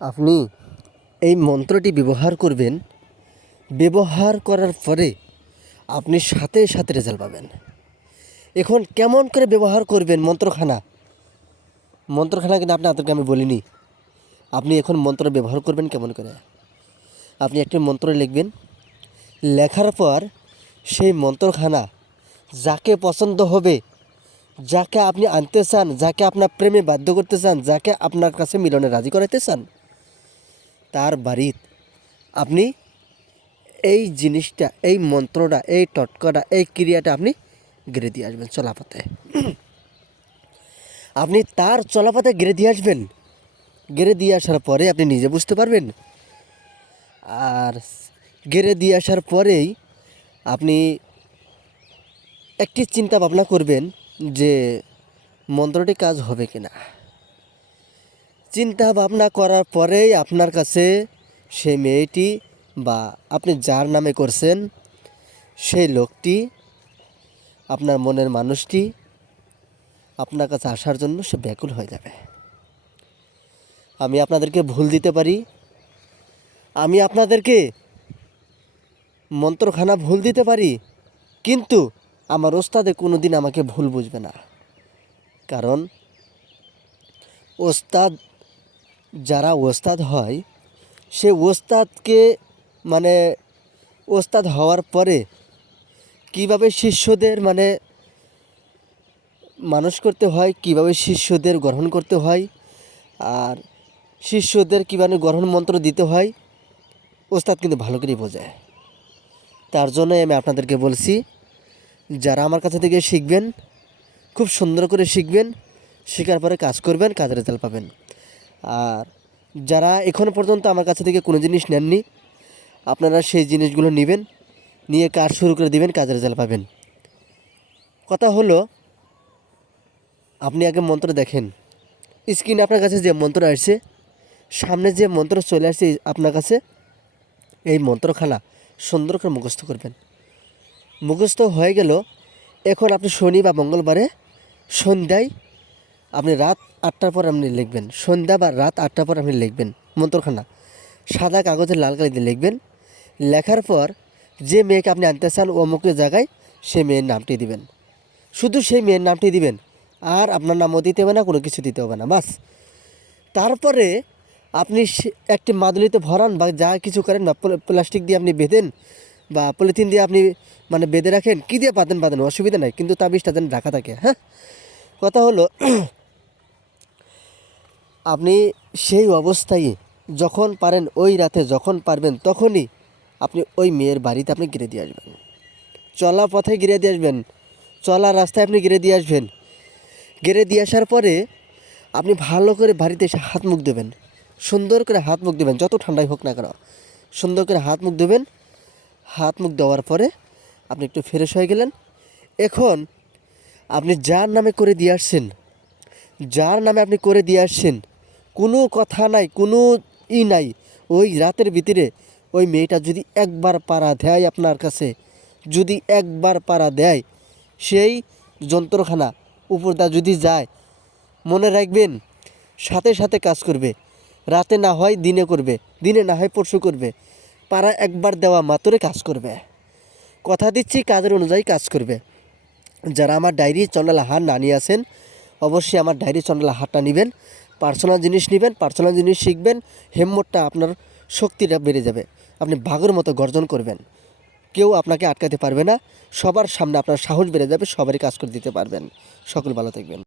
আপনি এই মন্ত্রটি ব্যবহার করবেন। ব্যবহার করার পরে আপনি সাথে সাথে রেজাল্ট পাবেন। এখন কেমন করে ব্যবহার করবেন মন্ত্রখানা কিন্তু আপনাদেরকে আমি বলিনি। আপনি এখন মন্ত্র ব্যবহার করবেন কেমন করে। আপনি একটি মন্ত্র লিখবেন, লেখার পর সেই মন্ত্রখানা যাকে পছন্দ হবে, যাকে আপনি আনতে চান, যাকে আপনার প্রেমে বাধ্য করতে চান, যাকে আপনার কাছে মিলনে রাজি করাইতে চান, তার বাড়িতে আপনি এই জিনিসটা, এই মন্ত্রটা, এই টটকাটা, এই ক্রিয়াটা আপনি গেড়ে দিয়ে আসবেন চলাপথে। আপনি তার চলাপথে গেড়ে দিয়ে আসবেন। গেড়ে দিয়ে আসার পরে আপনি নিজে বুঝতে পারবেন। আর গেড়ে দিয়ে আসার পরেই আপনি একটি চিন্তা ভাবনা করবেন যে মন্ত্রটি কাজ হবে কিনা। চিন্তা ভাবনা করার পরেই আপনার কাছে সেই মেয়েটি বা আপনি যার নামে করছেন সেই লোকটি, আপনার মনের মানুষটি আপনার কাছে আসার জন্য সে ব্যাকুল হয়ে যাবে। আমি আপনাদেরকে ভুল দিতে পারি, আমি আপনাদেরকে মন্ত্রখানা ভুল দিতে পারি, কিন্তু আমার ওস্তাদে কোনো দিন আমাকে ভুল বুঝবে না। কারণ ওস্তাদ, যারা ওস্তাদ হয়, সে ওস্তাদকে মানে ওস্তাদ হওয়ার পরে কিভাবে শিষ্যদের মানুষ করতে হয়, কিভাবে শিষ্যদের গ্রহণ করতে হয়, আর শিষ্যদের কীভাবে গ্রহণ মন্ত্র দিতে হয়, ওস্তাদ কিন্তু ভালো করেই বোঝায়। তার জন্যই আমি আপনাদেরকে বলছি, যারা আমার কাছে থেকে শিখবেন, খুব সুন্দর করে শিখবেন, শেখার পরে কাজ করবেন, কাজের রেজাল্ট পাবেন। আর যারা এখন পর্যন্ত আমার কাছে থেকে কোনো জিনিস নেননি, আপনারা সেই জিনিসগুলো নেবেন, নিয়ে কাজ শুরু করে দিবেন, কাজের রেজাল্ট পাবেন। কথা হলো, আপনি আগে মন্ত্র দেখেন, স্ক্রিনে আপনার কাছে যে মন্ত্র আসছে, সামনে যে মন্ত্র চলে আসছে আপনার কাছে, এই মন্ত্রখানা সুন্দর করে মুখস্থ করবেন। মুখস্থ হয়ে গেল, এখন আপনি শনি বা মঙ্গলবারে সন্ধ্যায় আপনি রাত 8টার পর আপনি লিখবেন। সন্ধ্যা বা রাত 8টার পর আপনি লিখবেন মন্ত্রখানা, সাদা কাগজে লাল কালি দিয়ে লিখবেন। লেখার পর যে মেয়েকে আপনি আনতে চান অমুকের জায়গায় সেই মেয়ের নামটি দিবেন, শুধু সেই মেয়ের নামটি দিবেন, আর আপনার নামও দিতে হবে না, কোনো কিছু দিতে হবে না, বাস। তারপরে আপনি একটি মাদুলিতে ভরান বা যা কিছু করেন না, প্লাস্টিক দিয়ে আপনি বেঁধেন বা পলিথিন দিয়ে আপনি বেঁধে রাখেন, কী দিয়ে বাঁধেন অসুবিধা নাই, কিন্তু তাবিজটা যেন ঢাকা থাকে। হ্যাঁ, কথা হলো, আপনি সেই অবস্থায় যখন পারেন, ওই রাতে যখন পারবেন তখনই আপনি ওই মেয়ের বাড়িতে আপনি গিরে দিয়ে আসবেন। চলা পথে গিরে দিয়ে আসবেন, চলা রাস্তায় আপনি গিরে দিয়ে আসবেন। গিরে দিয়ে আসার পরে আপনি ভালো করে বাড়িতে এসে হাত মুখ দেবেন, সুন্দর করে হাত মুখ দেবেন, যত ঠান্ডাই হোক না কেন সুন্দর করে হাত মুখ দেবেন। হাত মুখ দেওয়ার পরে আপনি একটু ফ্রেশ হয়ে গেলেন। এখন আপনি যার নামে করে দিয়ে আসছেন, যার নামে আপনি করে দিয়ে আসছেন, কোনো কথা নাই, কোনো নাই, ওই রাতের ভিতরে ওই মেয়েটা যদি একবার পাড়া দেয় আপনার কাছে, যদি একবার পাড়া দেয়, সেই যন্ত্রখানা উপরদা যদি যায়, মনে রাখবেন সাথে সাথে কাজ করবে। রাতে না হয় দিনে করবে, দিনে না হয় পরশু করবে, পাড়া একবার দেওয়া মাত্রে কাজ করবে। কথা দিচ্ছি কাজের অনুযায়ী কাজ করবে। যারা আমার ডায়েরি চন্ডাল হার না নিয়ে আসেন, অবশ্যই আমার ডায়েরি চন্ডাল হারটা নেবেন, পার্সোনাল জিনিস নেবেন, পার্সোনাল জিনিস শিখবেন, হেম্মতটা আপনার শক্তিটা বেড়ে যাবে, আপনি বাঘের মতো গর্জন করবেন, কেউ আপনাকে আটকাতে পারবে না, সবার সামনে আপনার সাহস বেড়ে যাবে, সবারই কাজ করে দিতে পারবেন। সকল ভালো থাকবেন।